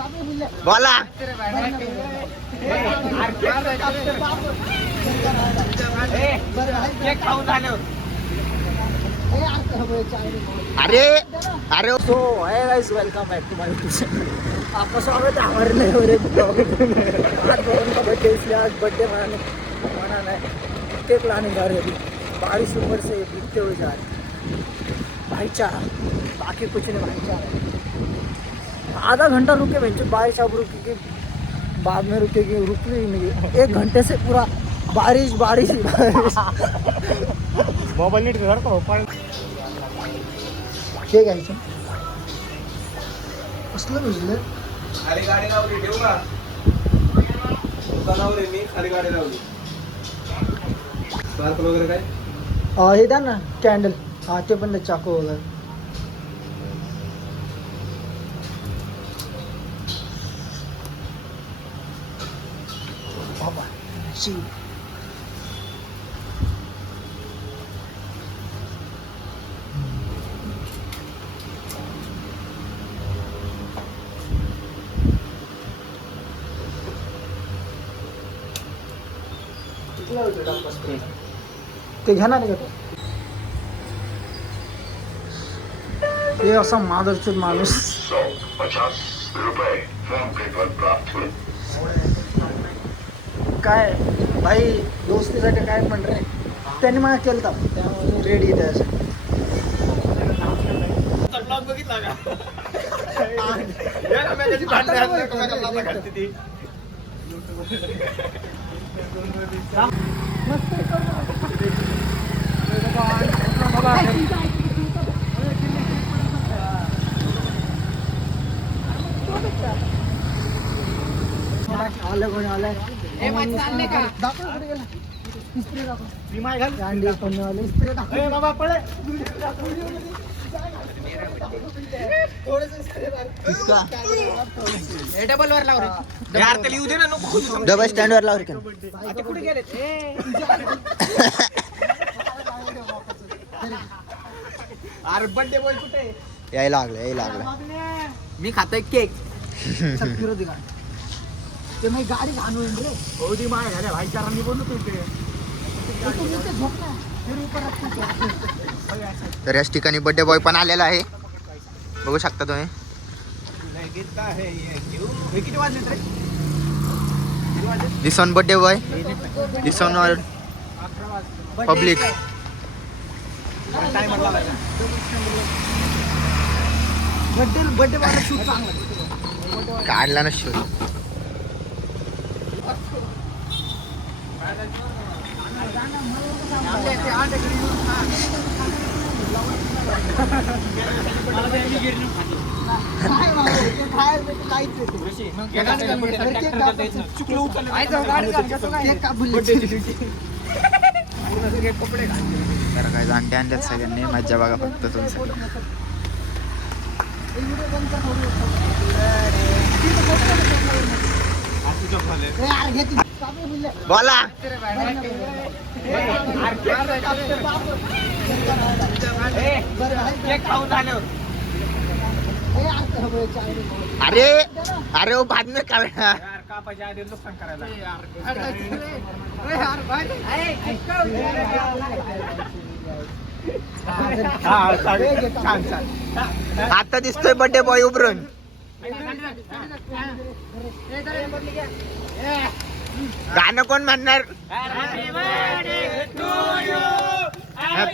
बोला. अरे अरे so hi guys, welcome back to my YouTube channel. आपका स्वागत है हमारे नए हो रहे ब्लॉग में. आज बहन का बर्थडे, इसलिए आज बर्थडे मनाना है. केक लाने जा रहे हैं अभी. बारिश ऊपर से भीगते हुए जा रहे हैं. भाईचारा, बाकी कुछ नहीं. भाईचारा. आधा घंटा रुके बहन, बारिश अब रुकेगी, बाद में रुकेगी. रुक ही नहीं. 1 घंटे से पूरा बारिश बारिश ही बारिश. मोबाईल नीट धर का. हे घ्यायचं कसलं भिजलं. खाली गाडी लावली, ठेवू का दुकानावर मी खाली गाडी लावली. स्पार्कल वगैरे काय हे द्या ना कॅन्डल. हा ते पण चाकू वगैरे. बाबा शी. ते घ्या ना रे. हे असा मादरचोद माणूस. 50 रुपये फोन पे पर प्राप्त हुए. काय भाई दोस्तीसाठी काय म्हण रे. त्यांनी मला केलं तर त्यामुळे रेडी आहे त्यासाठी. ब्लॉग बघितला का? या मॅगाची भांडणे आणले का मला घालते ती. आलं कोणी आलंय. अंडी कोणी आले. बाबा पळे. डबल वर लाव रे यार, ते लिहू दे ना. नको डबल स्टँड वर लावर. आता कुठे गेले अरे बर्थडे बॉय कुठे यायला लागलं. मी खातोय केक. विरोधी गाडी ते मग गाडी घालून रे. ओडी माय झाल्या भाईचारांनी बोलतो ते. तर याच ठिकाणी बर्थडे बॉय पण आलेला आहे, बघू शकता तुम्ही. किती वाजले रे? This on birthday boy, this on all public. काय म्हटलं बर्थडे वाला शूट चांगला काढला ना शूट. तर काय जाणते आणल्यात सगळ्यांनी. मज्जा बघा फक्त तुमचं. बोला. अरे अरे वो बाद में कर कापाच्या आधी नुकसान करायला. आता दिसतोय बर्थडे बॉय उभरून. गाणं कोण म्हणणार? Happy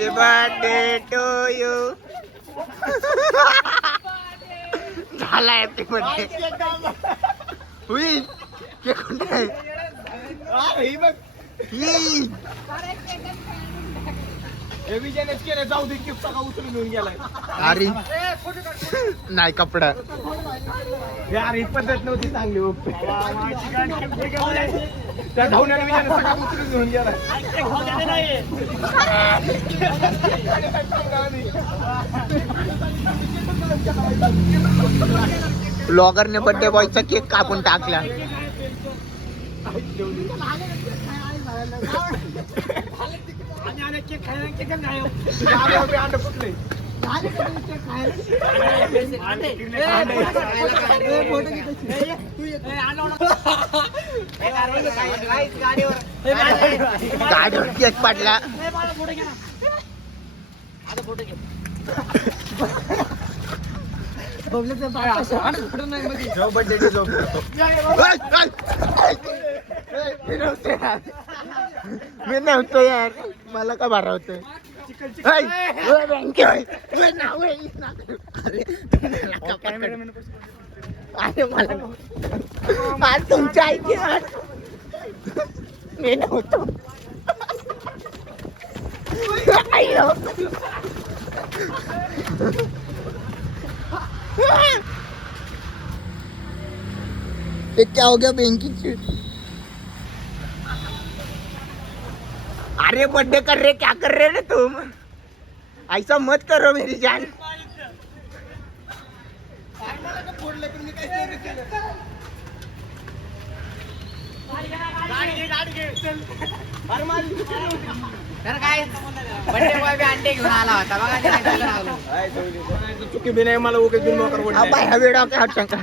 birthday to you. झाला हॅपी बर्थडे. हुई के कोणतं आहे? ही. जाऊ दे गिफ्ट सगळं उचलून घेऊन गेलाय. अरे नाही कपडा. यार ही पद्धत नव्हती चांगली. त्या धावण्याने विचार सगळं उचलून घेऊन गेलाय. ब्लॉगरने बर्थडे बॉयचा केक कापून टाकला. केक खायला केक नाही. झाले का तुमचे खायला? फोटो घे तशी. तू ये. गाडीवर केक पडला. बबल्याचा बाप कसा? जो बर्थडे जो मी नव्हतो यार, मला का भरवतोय. अरे मला आज तुमच्या ऐकी मी नव्हतो. अय्यो. ये क्या हो गया बेंकी की? अरे बर्थडे कर रहे, क्या कर रहे रे तुम? ऐसा मत करो मेरी जान. तर काय बर्थडे बॉय बी अंडे घेऊन आला होता बघा ते नाही लागलो. चुकी बी नाही मला उगे बिन मोकर बोलले. अबा ह्या वेळा काय शंका.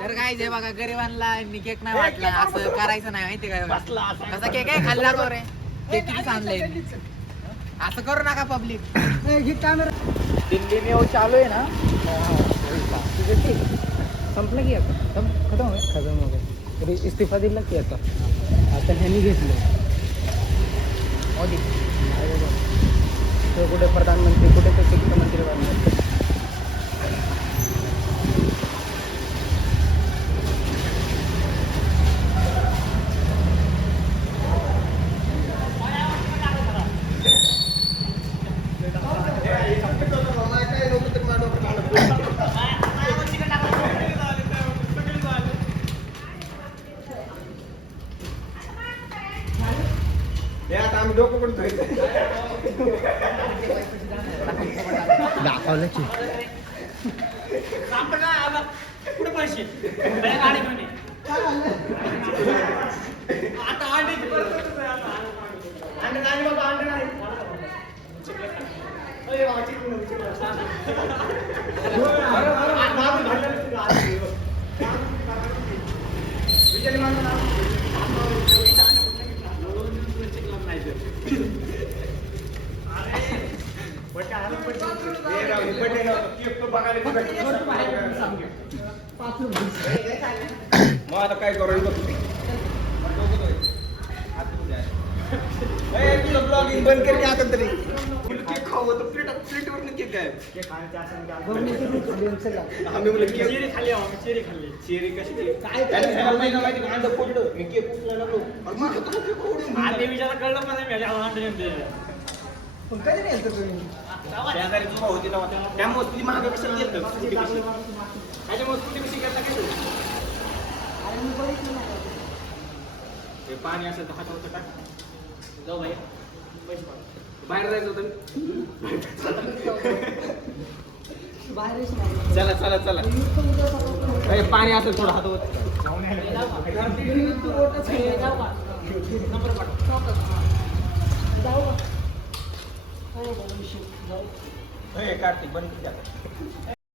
तर काय जे बघा गरिबांना केक नाही वाटला असं करायचं नाही माहिती काय कसा केक आहे खाल्ला तो रे केक किती आणलंय असं करू नका पब्लिक. हे कॅमेरा दिल्ली में वो चालू है ना संपलं की आता खतम हो गया इस्तीफा दिला की आता ह्यांनी घेतलं. मोदी तो कुठे प्रधानमंत्री कुठे तर शिक्षणमंत्री बनले. आम्ही डोकं पण धुवायचं. दाखवलं की मग आता काय करू तुझं ब्लॉगिंग बंद कर आता तरी. केक खाऊ तर प्लेटवर केक काय आम्ही म्हणलं केक चेरी कशी माहिती अंड फोडलं मी केक उचलायला लागलो. पण कधी नाही येतं तुम्ही शेजारी जुमा होती ना त्यामुळे तुझी महाग कशाला गेलं त्याच्यामुळे स्कूटी कशी करता काय हे पाणी असेल तर हातावर टाक जाऊ बाई बाहेर जायचं होतं बाहेरच नाही. चला चला चला हे पाणी असेल थोडं हातावर कार्तिक बंद